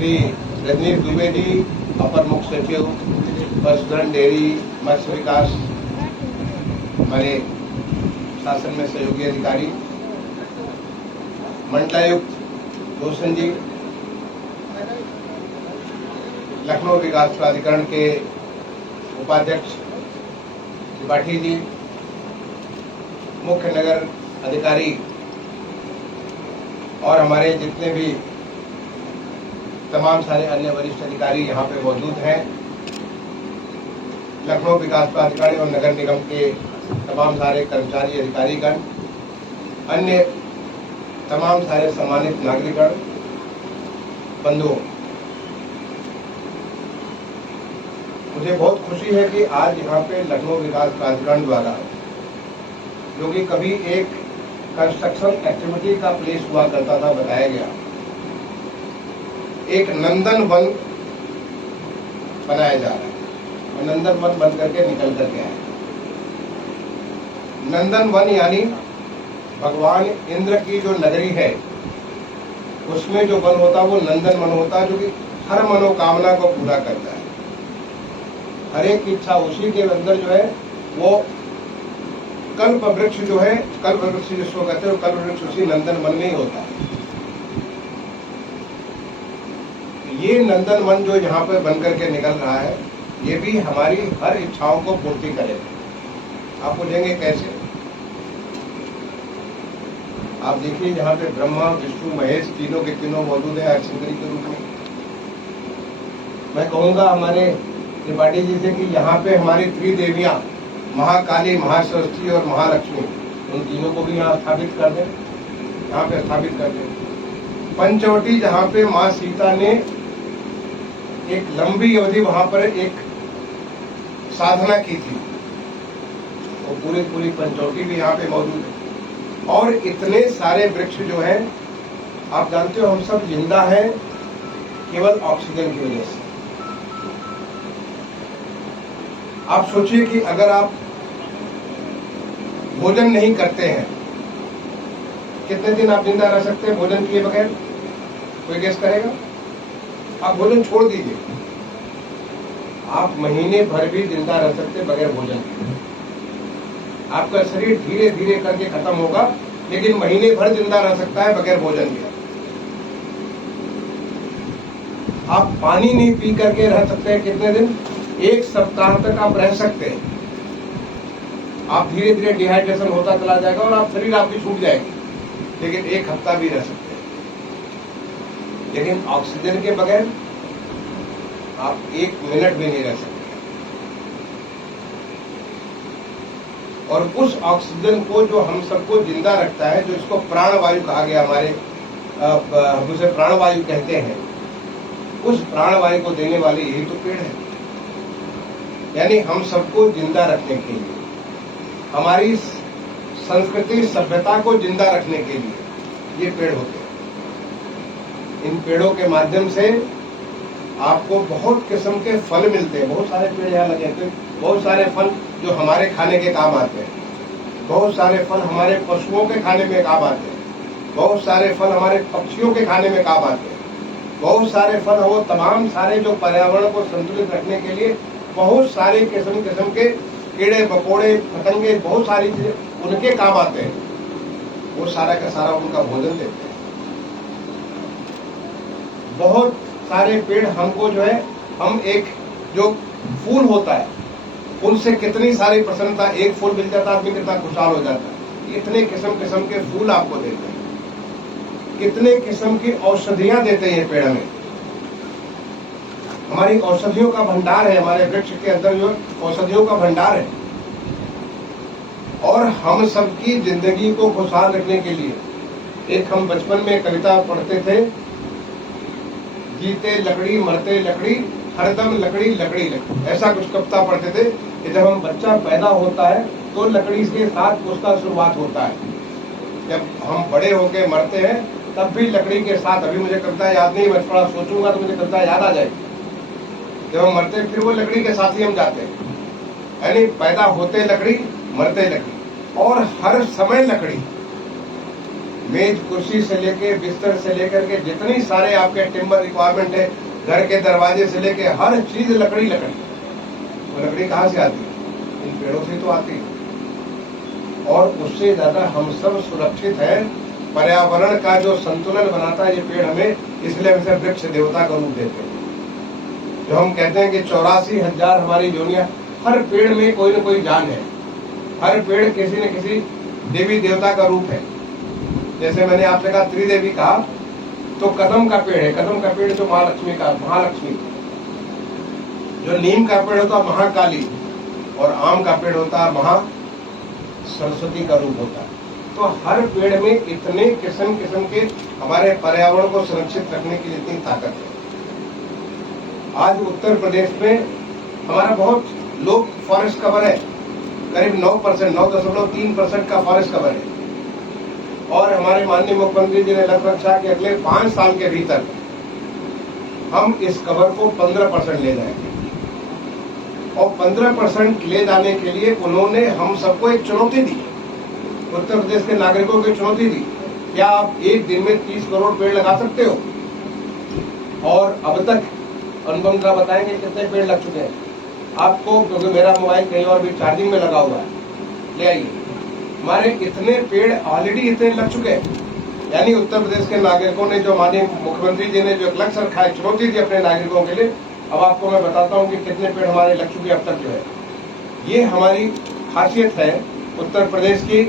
श्री रजनीश दुबे जी, अपर मुख्य सचिव पशुधन डेयरी मत्स्य विकास, हमारे शासन में सहयोगी अधिकारी, मंडलायुक्त रोशन जी, लखनऊ विकास प्राधिकरण के उपाध्यक्ष त्रिपाठी जी, मुख्य नगर अधिकारी और हमारे जितने भी तमाम सारे अन्य वरिष्ठ अधिकारी यहाँ पे मौजूद हैं, लखनऊ विकास प्राधिकरण और नगर निगम के तमाम सारे कर्मचारी अधिकारीगण, अन्य तमाम सारे सम्मानित नागरिकगण, बंधुओं, मुझे बहुत खुशी है कि आज यहाँ पे लखनऊ विकास प्राधिकरण द्वारा, जो कि कभी एक कंस्ट्रक्शन एक्टिविटी का प्लेस हुआ करता था, बताया गया, एक नंदन वन बनाया जा रहा है और नंदन वन बन करके निकल कर गया है। नंदन वन यानी भगवान इंद्र की जो नगरी है उसमें जो वन होता है वो नंदन वन होता है, जो कि हर मनोकामना को पूरा करता है। हर एक इच्छा उसी के अंदर जो है वो कल्प वृक्ष जो है, कल्प वृक्ष जिसको कहते हैं, कल्प वृक्ष उसी नंदन वन में ही होता है। ये नंदन वन जो यहाँ पे बन करके निकल रहा है, ये भी हमारी हर इच्छाओं को पूर्ति करेगा। आप पूछेंगे कैसे? आप देखिए यहाँ पे ब्रह्मा विष्णु महेश तीनों के तीनों मौजूद है अर्चनगिरी के रूप में। मैं कहूँगा हमारे त्रिपाठी जी से कि यहाँ पे हमारी त्रिदेवियां महाकाली, महासरस्वती और महालक्ष्मी, उन तीनों को भी यहाँ स्थापित कर दें, यहाँ पे स्थापित कर दें। पंचवटी जहाँ पे माँ सीता ने एक लंबी अवधि वहां पर एक साधना की थी, वो पूरी पंचवटी भी यहाँ पे मौजूद है। और इतने सारे वृक्ष जो हैं, आप जानते हो हम सब जिंदा हैं केवल ऑक्सीजन की वजह से। आप सोचिए कि अगर आप भोजन नहीं करते हैं, कितने दिन आप जिंदा रह सकते हैं भोजन किए बगैर? कोई गेस करेगा? आप भोजन छोड़ दीजिए, आप महीने भर भी जिंदा रह सकते बगैर भोजन के। आपका शरीर धीरे धीरे करके खत्म होगा, लेकिन महीने भर जिंदा रह सकता है बगैर भोजन के। आप पानी नहीं पी करके रह सकते हैं कितने दिन? एक सप्ताह तक आप रह सकते हैं। आप धीरे धीरे डिहाइड्रेशन होता चला जाएगा और आप शरीर आपकी छूट जाएगी, लेकिन एक हफ्ता भी रह सकते हैं। लेकिन ऑक्सीजन के बगैर आप एक मिनट भी नहीं रह सकते। और उस ऑक्सीजन को जो हम सबको जिंदा रखता है, जो इसको प्राणवायु कहा गया, हमारे हम उसे प्राणवायु कहते हैं, उस प्राणवायु को देने वाले यही तो पेड़ है। यानी हम सबको जिंदा रखने के लिए, हमारी संस्कृति सभ्यता को जिंदा रखने के लिए ये पेड़ होते हैं। इन पेड़ों के माध्यम से आपको बहुत किस्म के फल मिलते हैं। बहुत सारे पेड़ यहाँ लगे हैं, बहुत सारे फल जो हमारे खाने के काम आते हैं, बहुत सारे फल हमारे पशुओं के खाने में काम आते हैं, बहुत सारे फल हमारे पक्षियों के खाने में काम आते हैं, बहुत सारे फल वो तमाम सारे जो पर्यावरण को संतुलित रखने के लिए बहुत सारे किस्म के कीड़े मकोड़े पतंगे, बहुत सारी चीजें उनके काम आते हैं। वो सारा का सारा उनका भोजन देते हैं। बहुत सारे पेड़ हमको जो है, हम एक जो फूल होता है उनसे कितनी सारी प्रसन्नता, एक फूल मिल जाता है आदमी कितना खुशहाल हो जाता है। इतने किस्म के फूल आपको देते हैं, कितने किस्म की औषधियां देते हैं ये पेड़ हमें। हमारी औषधियों का भंडार है, हमारे वृक्ष के अंदर जो औषधियों का भंडार है। और हम सबकी जिंदगी को खुशहाल रखने के लिए एक हम बचपन में कविता पढ़ते थे, जीते लकड़ी मरते लकड़ी, हरदम लकड़ी लकड़ी लकड़ी, ऐसा कुछ कविता पढ़ते थे कि जब हम बच्चा पैदा होता है तो लकड़ी के साथ उसका शुरुआत होता है, जब हम बड़े होके मरते हैं तब भी लकड़ी के साथ। अभी मुझे कविता याद नहीं, मैं थोड़ा सोचूंगा तो मुझे कविता याद आ जाएगी। जब हम मरते फिर वो लकड़ी के साथ ही हम जाते हैं, यानी पैदा होते लकड़ी मरते लकड़ी, और हर समय लकड़ी। मेज कुर्सी से लेके बिस्तर से लेकर के जितनी सारे आपके टिम्बर रिक्वायरमेंट है, घर के दरवाजे से लेके हर चीज लकड़ी। वो लकड़ी कहाँ से आती है? इन पेड़ों से तो आती है। और उससे ज्यादा हम सब सुरक्षित है। पर्यावरण का जो संतुलन बनाता है ये पेड़ हमें, इसलिए हम इसे वृक्ष देवता का रूप देते हैं। जो हम कहते हैं कि 84,000 हमारी योनियां, हर पेड़ में कोई न कोई जान है। हर पेड़ किसी न किसी देवी देवता का रूप है। जैसे मैंने आपसे कहा त्रिदेवी कहा, तो कदम का पेड़ है। कदम का पेड़ जो महालक्ष्मी का, महालक्ष्मी। जो नीम का पेड़ होता है महाकाली, और आम का पेड़ होता है महा सरस्वती का रूप होता है। तो हर पेड़ में इतने किस्म किस्म के हमारे पर्यावरण को सुरक्षित रखने की इतनी ताकत है। आज उत्तर प्रदेश में हमारा बहुत लो फॉरेस्ट कवर है, करीब 9%, 9.3% का फॉरेस्ट कवर है। और हमारे माननीय मुख्यमंत्री जी ने लक्ष्य रखा कि अगले 5 साल के भीतर हम इस कवर को 15% ले जाएंगे। और 15% ले जाने के लिए उन्होंने हम सबको एक चुनौती दी, उत्तर प्रदेश के नागरिकों की चुनौती दी। क्या आप एक दिन में 30 करोड़ पेड़ लगा सकते हो? और अब तक अनुपम का बताएंगे कितने पेड़ लग चुके हैं आपको, क्योंकि मेरा मोबाइल कहीं और भी चार्जिंग में लगा हुआ है, ले आइए। हमारे इतने पेड़ ऑलरेडी इतने लग चुके हैं। यानी उत्तर प्रदेश के नागरिकों ने जो माननीय मुख्यमंत्री जी ने जो एक लक्ष्य रखा है, चुनौती दी अपने नागरिकों के लिए, अब आपको मैं बताता हूँ कि कितने पेड़ हमारे लग चुके अब तक जो है। ये हमारी खासियत है उत्तर प्रदेश की।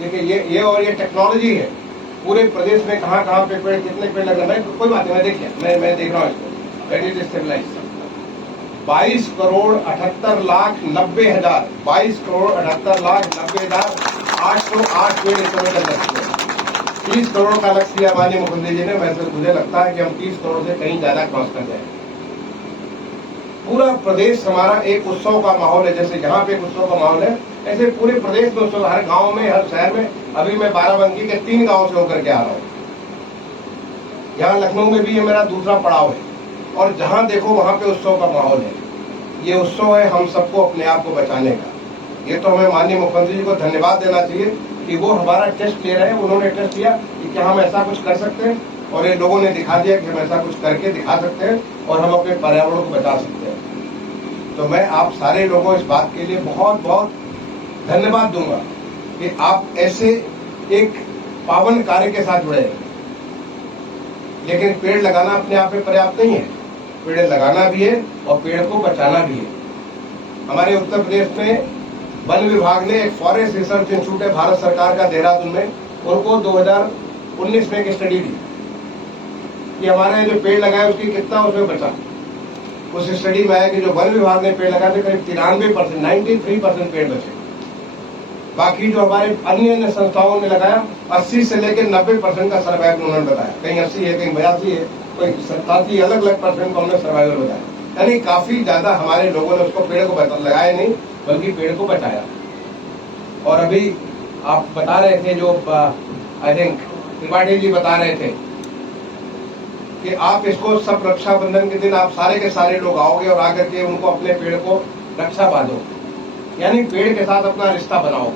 देखिए ये और ये टेक्नोलॉजी है। पूरे प्रदेश में कहाँ कहाँ पे पेड़, कितने पेड़ लग रहे हैं, कोई बात नहीं, मैं देखिए मैं देख रहा हूँ इसको। Weight is stabilise. 22 crore 78 lakh 90 हजार 22 करोड़ 78 लाख 90 हजार 808 पेड़ इस समय तक लग चुके हैं। 30 करोड़ का लक्ष्य दिया माननीय मुख्यमंत्री जी ने। वैसे मुझे लगता है कि हम 30 करोड़ से कहीं ज्यादा क्रॉस कर जाएंगे। पूरा प्रदेश हमारा एक उत्सव का माहौल है। जैसे यहाँ पे एक उत्सव का माहौल है, ऐसे पूरे प्रदेश में उत्सव, हर गांव में, हर शहर में। अभी मैं बाराबंकी के 3 गांव से होकर के आ रहा हूँ। यहाँ लखनऊ में भी ये मेरा दूसरा पड़ाव है, और जहाँ देखो वहाँ पे उत्सव का माहौल है। ये उत्सव है हम सबको अपने आप को बचाने का। ये तो हमें माननीय मुख्यमंत्री जी को धन्यवाद देना चाहिए कि वो हमारा टेस्ट ले रहे हैं। उन्होंने टेस्ट लिया कि क्या हम ऐसा कुछ कर सकते हैं, और ये लोगों ने दिखा दिया कि हम ऐसा कुछ करके दिखा सकते हैं और हम अपने पर्यावरण को बचा सकते हैं। तो मैं आप सारे लोगों इस बात के लिए बहुत बहुत धन्यवाद दूंगा कि आप ऐसे एक पावन कार्य के साथ जुड़े। लेकिन पेड़ लगाना अपने आप में पर्याप्त नहीं है, पेड़ लगाना भी है और पेड़ को बचाना भी है। हमारे उत्तर प्रदेश में वन विभाग ने एक फॉरेस्ट रिसर्च इंस्टीट्यूट है भारत सरकार का देहरादून में, उनको 2019 में एक स्टडी दी कि हमारे जो पेड़ लगाए उसकी कितना उसमें बचा। उस स्टडी में आया कि जो वन विभाग ने पेड़ लगाए थे करीब 93%, 93% पेड़ बचे। बाकी जो हमारे अन्य संस्थाओं ने लगाया 80 से लेकर 90% का सर्वाइवल उन्होंने बताया। कहीं 80 है, कहीं 82 है, कोई 87 अलग अलग परसेंट का उन्होंने सर्वाइवल बताया। यानी काफी ज्यादा हमारे लोगों ने उसको पेड़ को लगाया नहीं बल्कि पेड़ को बचाया। और अभी आप बता रहे थे, जो आई थिंक त्रिपाठी जी बता रहे थे कि आप इसको सब रक्षाबंधन के दिन आप सारे के सारे लोग आओगे और आकर के उनको अपने पेड़ को रक्षा बांधो, यानी पेड़ के साथ अपना रिश्ता बनाओ।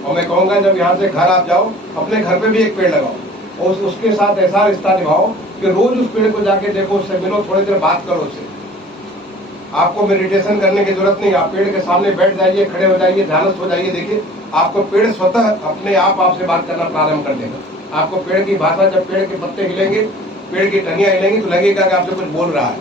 और मैं कहूंगा जब यहाँ से घर आप जाओ, अपने घर पे भी एक पेड़ लगाओ और उसके साथ ऐसा रिश्ता निभाओ कि रोज उस पेड़ को जाके देखो, उससे मिलो, थोड़ी देर बात करो उससे। आपको मेडिटेशन करने की जरूरत नहीं, आप पेड़ के सामने बैठ जाइए, खड़े हो जाइए, ध्यानस्थ हो जाइए। देखिए आपको पेड़ स्वतः अपने आप आपसे बात करना प्रारंभ कर देगा। आपको पेड़ की भाषा, जब पेड़ के पत्ते हिलेंगे, पेड़ की टहनियां हिलेंगी तो लगेगा कि आपसे कुछ बोल रहा है।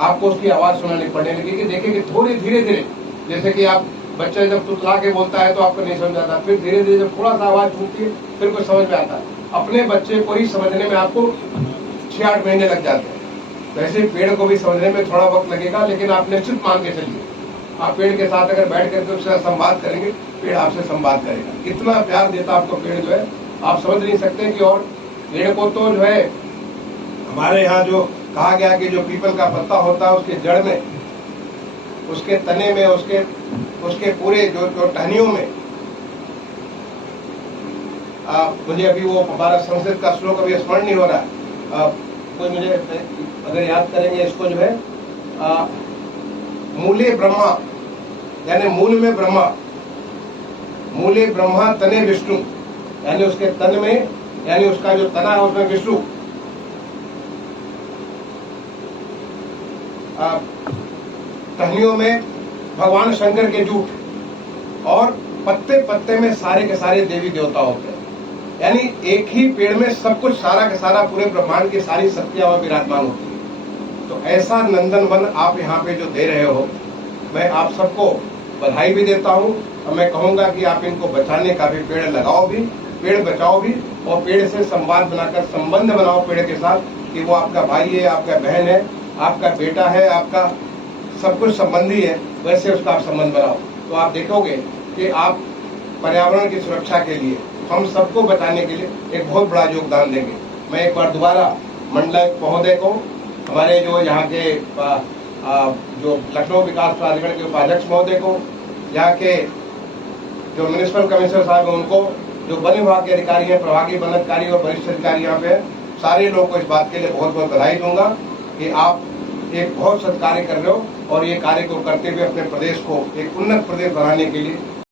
आपको उसकी आवाज सुनानी पड़ने लगेगी। देखिए कि थोड़ी धीरे धीरे, जैसे कि आप बच्चे जब तुतला के बोलता है तो आपको नहीं समझ आता, फिर धीरे धीरे जब थोड़ा सा आवाज सुनती है फिर कुछ समझ में आता है। अपने बच्चे को ही समझने में आपको 6-8 महीने लग जाते हैं, वैसे पेड़ को भी समझने में थोड़ा वक्त लगेगा। लेकिन आप निश्चित मान के चलिए, आप पेड़ के साथ अगर बैठ करके उससे संवाद करेंगे, पेड़ आपसे संवाद करेगा। कितना प्यार देता आपको पेड़ जो है, आप समझ नहीं सकते कि। और पेड़ को तो जो है हमारे यहाँ जो कहा गया कि जो पीपल का पत्ता होता है उसके जड़ में, उसके तने में, उसके पूरे जो टहनियों में, मुझे अभी वो हमारा संस्कृत का श्लोक अभी स्मरण नहीं हो रहा है, कोई मुझे अगर याद करेंगे इसको जो है मूले ब्रह्मा, यानी मूल में ब्रह्मा, मूले ब्रह्मा तने विष्णु, यानी उसके तन में, यानी उसका जो तना है उसमें विष्णु। टहनियों में भगवान शंकर के जूट, और पत्ते पत्ते में सारे के सारे देवी देवता होते हैं। यानी एक ही पेड़ में सब कुछ, सारा का सारा, पूरे ब्रह्मांड की सारी शक्तियां वहां विराजमान होती है। तो ऐसा नंदन वन आप यहाँ पे जो दे रहे हो, मैं आप सबको बधाई भी देता हूँ, और मैं कहूंगा कि आप इनको बचाने का भी, पेड़ लगाओ भी, पेड़ बचाओ भी, और पेड़ से संवाद बनाकर संबंध बनाओ पेड़ के साथ, कि वो आपका भाई है, आपका बहन है, आपका बेटा है, आपका सब कुछ संबंधी है, वैसे उसका आप संबंध बनाओ। तो आप देखोगे कि आप पर्यावरण की सुरक्षा के लिए, हम सबको बचाने के लिए एक बहुत बड़ा योगदान देंगे। मैं एक बार दोबारा मंडल महोदय को, हमारे जो यहाँ के जो लखनऊ विकास प्राधिकरण के उपाध्यक्ष महोदय को, यहाँ के जो म्यूनिसिपल कमिश्नर साहब हैं उनको, जो वन विभाग के अधिकारी हैं, प्रभागी वन अधिकारी और वरिष्ठ अधिकारी यहाँ पे, सारे लोगों को इस बात के लिए बहुत बहुत बधाई दूंगा कि आप एक बहुत सत्कार्य कर रहे हो, और ये कार्य को करते हुए अपने प्रदेश को एक उन्नत प्रदेश बनाने के लिए